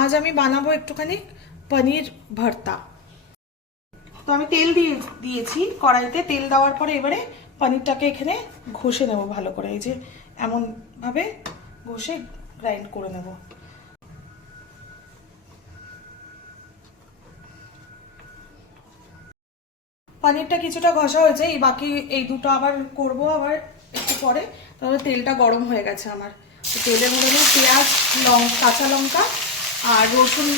আজ আমি বানাবো একটুখানি পনির ভর্তা। তো আমি তেল দিয়েছি কড়াইতে। তেল দেওয়ার পরে এবারে পনিরটাকে এখানে ঘষে নেব ভালো করে, এই যে এমন ভাবে ঘষে গ্রাইন্ড করে নেব। পনিরটা কিছুটা ঘষা হয়েছে, এই বাকি এই দুটো আবার করব আবার একটু পরে। তাহলে তেলটা গরম হয়ে গেছে আমার। তেলের মধ্যে পেঁয়াজ, কাঁচা লঙ্কা আর রসুন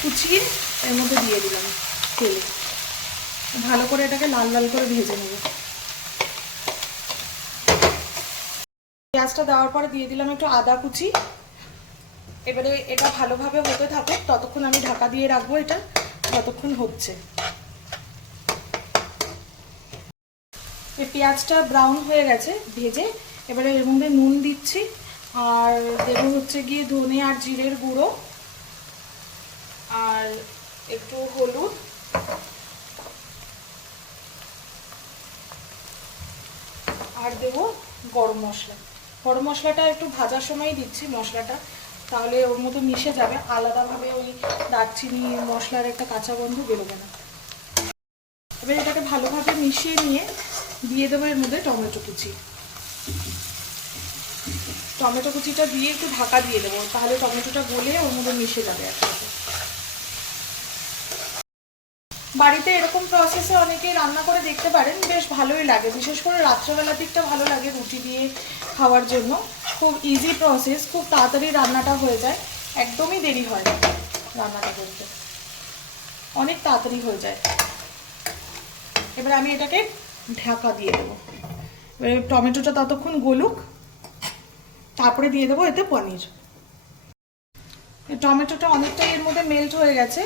কুচিয়ে এর মধ্যে দিয়ে দিলাম তেলে। ভালো করে এটাকে লাল লাল করে ভেজে নেব। পেঁয়াজটা দেওয়ার পরে দিয়ে দিলাম একটু আদা কুচি। এবারে এটা ভালোভাবে হতে থাকুক, ততক্ষণ আমি ঢাকা দিয়ে রাখবো এটা যতক্ষণ হচ্ছে। এই পেঁয়াজটা ব্রাউন হয়ে গেছে ভেজে। এবারে এর মধ্যে নুন দিচ্ছি আর দেবো হচ্ছে গিয়ে ধনে আর জিরের গুঁড়ো আর একটু হলুদ আর দেবো গরম মশলা। গরম মশলাটা একটু ভাজার সময় দিচ্ছি মশলাটা, তাহলে ওর মতো মিশে যাবে, আলাদাভাবে ওই দারচিনি মশলার একটা কাঁচা গন্ধ বেরোবে না। এবার এটাকে ভালোভাবে মিশিয়ে নিয়ে দিয়ে দেবো এর মধ্যে টমেটো কুচি। টমেটো কুচিটা দিয়ে একটু ঢাকা দিয়ে দেবো, তাহলে টমেটোটা গলে ওর মধ্যে মিশে যাবে একসাথে। বাড়িতে এরকম প্রসেসে অনেকে রান্না করে দেখতে পারেন, বেশ ভালোই লাগে। বিশেষ করে রাত্রেবেলার দিকটা ভালো লাগে রুটি দিয়ে খাওয়ার জন্য। খুব ইজি প্রসেস, খুব তাড়াতাড়ি রান্নাটা হয়ে যায়, একদমই দেরি হয় না রান্নাটা করতে, অনেক তাড়াতাড়ি হয়ে যায়। এবার আমি এটাকে ঢাকা দিয়ে দেবো। এবার টমেটোটা ততক্ষণ গলুক, তারপরে দিয়ে দেবো এতে পনির। টমেটোটা অনেকটাই এর মধ্যে মেল্ট হয়ে গেছে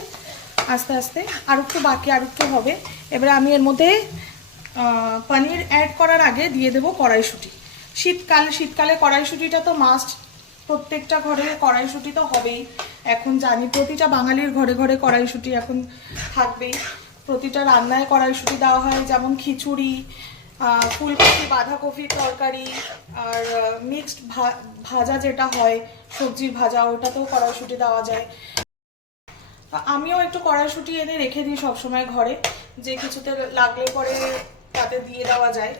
আস্তে আস্তে, আর একটু বাকি, আর একটু হবে। এবারে আমি এর মধ্যে পনির অ্যাড করার আগে দিয়ে দেবো কড়াইশুঁটি। শীতকালে কড়াইশুঁটিটা তো মাস্ট, প্রত্যেকটা ঘরে কড়াইশুঁটি তো হবেই। এখন জানি প্রতিটা বাঙালির ঘরে ঘরে কড়াইশুঁটি এখন থাকবেই। প্রতিটা রান্নায় কড়াইশুঁটি দেওয়া হয়, যেমন খিচুড়ি, ফুলকপি বাঁধাকপির তরকারি, আর মিক্সড ভাজা যেটা হয় সবজির ভাজা, ওটাতেও কড়াইশুঁটি দেওয়া যায়। আমিও একটু কড়াইশুঁটি এনে রেখে দিই সবসময় ঘরে, যে কিছুতে লাগলে পরে তাতে দিয়ে দেওয়া যায়।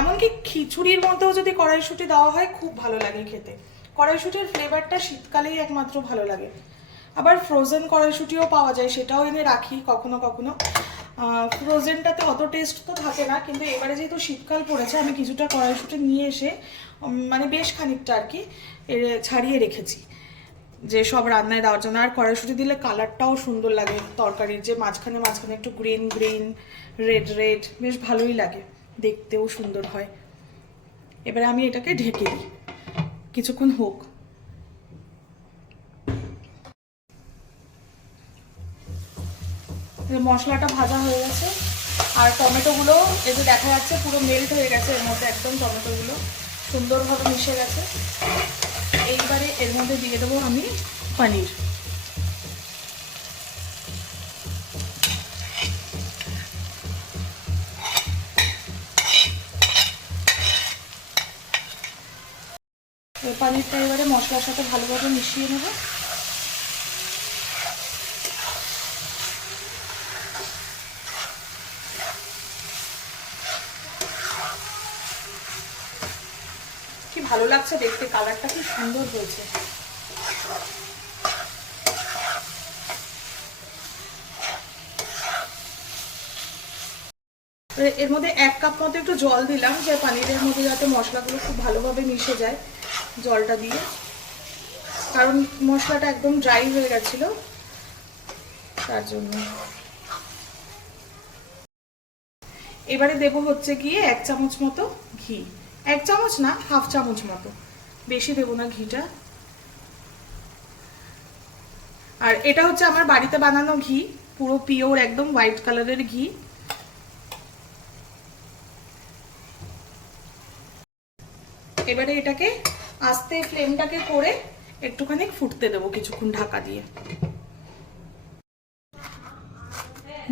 এমনকি খিচুড়ির মধ্যেও যদি কড়াইশুঁটি দেওয়া হয় খুব ভালো লাগে খেতে। কড়াইশুঁটির ফ্লেভারটা শীতকালেই একমাত্র ভালো লাগে। আবার ফ্রোজেন কড়াইশুঁটিও পাওয়া যায়, সেটাও এনে রাখি কখনো কখনো। ফ্রোজেনটাতে অত টেস্ট তো থাকে না, কিন্তু এবারে যেহেতু শীতকাল পড়েছে আমি কিছুটা কড়াইশুঁটি নিয়ে এসে মানে বেশ খানিকটা আর কি ছাড়িয়ে রেখেছি, যে সব রান্নায় দেওয়ার জন্য। আর কড়াইশুঁটি দিলে কালারটাও সুন্দর লাগে তরকারির, যে মাঝখানে মাঝখানে একটু গ্রিন গ্রিন, রেড রেড, বেশ ভালোই লাগে, দেখতেও সুন্দর হয়। এবারে আমি এটাকে ঢেকে দিই কিছুক্ষণ হোক। মশলাটা ভাজা হয়ে গেছে আর টমেটোগুলো এই যে দেখা যাচ্ছে পুরো মেল্ট হয়ে গেছে এর মধ্যে, একদম টমেটোগুলো সুন্দরভাবে মিশে গেছে। এইবারে এর মধ্যে দিয়ে দেবো আমি পনির। পনিরটা এবারে মশলার সাথে ভালোভাবে মিশিয়ে নেব। কি ভালো লাগছে দেখতে, কালারটা কি সুন্দর হয়েছে। এর মধ্যে 1 কাপ মতো একটু জল দিলাম, যে পনিরের মধ্যে যাতে মশলাগুলো খুব ভালোভাবে মিশে যায় জলটা দিয়ে, কারণ মশলাটা একদম ড্রাই হয়ে গেছিল তার জন্য। এবারে দেবো হচ্ছে গিয়ে 1 চামচ মতো ঘি। 1 চামচ না, হাফ চামচ মতো, বেশি দেবো না ঘিটা। আর এটা হচ্ছে আমার বাড়িতে বানানো ঘি, পুরো পিওর একদম হোয়াইট কালারের ঘি। এবারে এটাকে আস্তে ফ্লেমটাকে করে একটুখানি ফুটতে দেবো কিছুক্ষণ ঢাকা দিয়ে।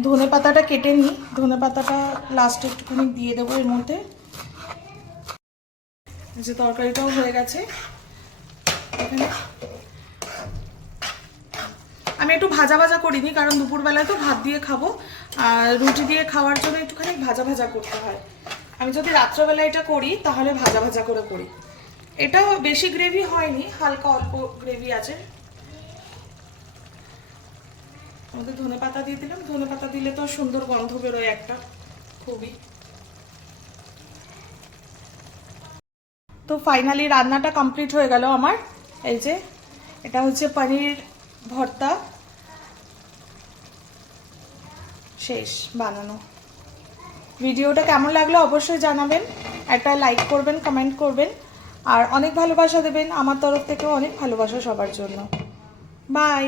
ধনে পাতাটা কেটে নিই, ধনে পাতাটা লাস্টে একটুখানি দিয়ে দেবো এর মধ্যে। যে তরকারিটাও হয়ে গেছে এখানে। একটু ভাজা ভাজা করিনি, কারণ দুপুরবেলায় তো ভাত দিয়ে খাবো, আর রুটি দিয়ে খাওয়ার জন্য একটুখানি ভাজা ভাজা করতে হয়। আমি যদি রাত্রেবেলা এটা করি তাহলে ভাজা ভাজা করে করি। এটাও বেশি গ্রেভি হয়নি, হালকা অল্প গ্রেভি আছে। আমাদের ধনেপাতা দিয়ে দিলাম, ধনেপাতা দিলে তো সুন্দর গন্ধ বেরোয় একটা, খুবই। তো ফাইনালি রান্নাটা কমপ্লিট হয়ে গেল আমার। এই যে এটা হচ্ছে পনির ভর্তা, শেষ বানানো। ভিডিওটা কেমন লাগলো অবশ্যই জানাবেন, একটা লাইক করবেন, কমেন্ট করবেন, আর অনেক ভালোবাসা দেবেন। আমার তরফ থেকেও অনেক ভালোবাসা সবার জন্য। বাই।